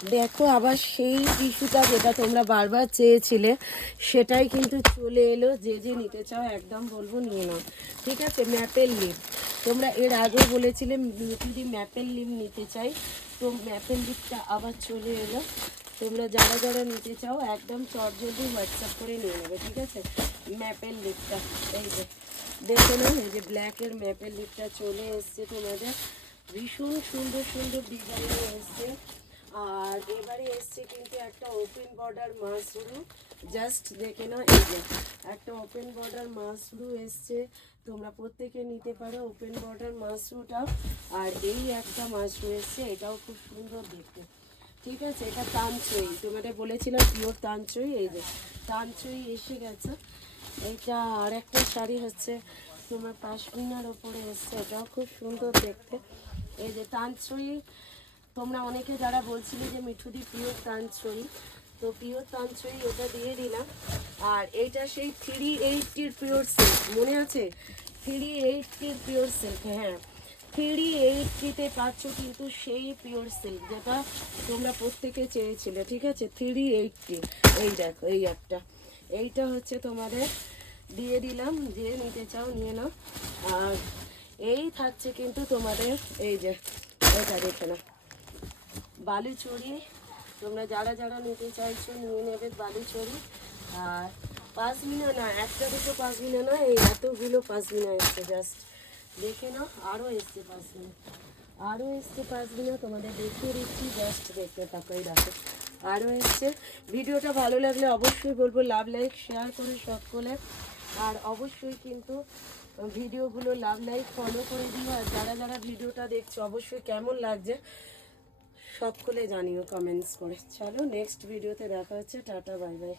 দেখো আবার সেই টিস্যুটা যেটা তোমরা বারবার চেয়েছিলে সেটাই কিন্তু চলে এলো। যে যে নিতে চাও একদম বলবো নিয়ে নাও, ঠিক আছে। ম্যাপেল লিপ, তোমরা এর আগেও বলেছিলে যদি ম্যাপেল লিপ নিতে চাই, তো ম্যাপেল লিপটা আবার চলে এলো। তোমরা যারা যারা নিতে চাও একদম চটজলদি হোয়াটসঅ্যাপ করে নিয়ে নেবে, ঠিক আছে। ম্যাপেল লিপটা এই যে দেখো না, এই যে ব্ল্যাকের ম্যাপেল লিপটা চলে এসছে তোমাদের। ভীষণ সুন্দর সুন্দর ডিজাইন এসছে। আর এবারে এসছে কিন্তু একটা ওপেন বর্ডার মাসরু, জাস্ট দেখে নাও। এই যে একটা ওপেন বর্ডার মাসরু এসছে, তোমরা প্রত্যেকে নিতে পারো ওপেন বর্ডার মাসরুটা। আর এই একটা মাসরু এসছে, এটাও খুব সুন্দর দেখতে, ঠিক আছে। এটা তানচই, তোমাদের বলেছিলাম পিওর তানচই। এই যে তানচই এসে গেছে। এইটা আর একটা শাড়ি হচ্ছে তোমার পাশমিনার ওপরে এসছে, এটাও খুব সুন্দর দেখতে। এই যে তানচই, তোমরা অনেকে যারা বলছিলে যে মিঠুদি পিওর তানচই, তো পিওর তানচই ওটা দিয়ে দিলাম। আর এইটা সেই 380-র পিওর সিল্ক, মনে আছে? 380-র পিওর সিল্ক, হ্যাঁ 380-তে পাচ্ছ কিন্তু সেই পিওর সিল্ক যেটা তোমরা প্রত্যেকে চেয়েছিলে, ঠিক আছে। 380, এই দেখো এই একটা, এইটা হচ্ছে তোমাদের দিয়ে দিলাম, যে নিতে চাও নিয়ে নাও। আর এই থাকছে কিন্তু তোমাদের এই যে এটা দেখে না, বালুচরি, তোমরা যারা যারা নিতে চাইছো নিয়ে নেবে বালুচরি। আর পাশমিনা না, একটা দুটো পাশমিনা না, এই এতগুলো পাশমিনা এসছে, জাস্ট দেখে নাও। আরও এসছে পাশমিনা, আরও এসছে পাশমিনা, তোমাদের দেখিয়ে দিচ্ছি, জাস্ট দেখতে থাকো। এই দেখো আরও এসছে। ভিডিওটা ভালো লাগলে অবশ্যই বলবো লাভ লাইক শেয়ার করে সকলে। আর অবশ্যই কিন্তু ভিডিওগুলো লাভ লাইক ফলো করে দিও। আর যারা যারা ভিডিওটা দেখছো অবশ্যই কেমন লাগছে সকলে জানিও কমেন্টস করে। চলো নেক্সট ভিডিওতে দেখা হচ্ছে, টাটা বাই বাই।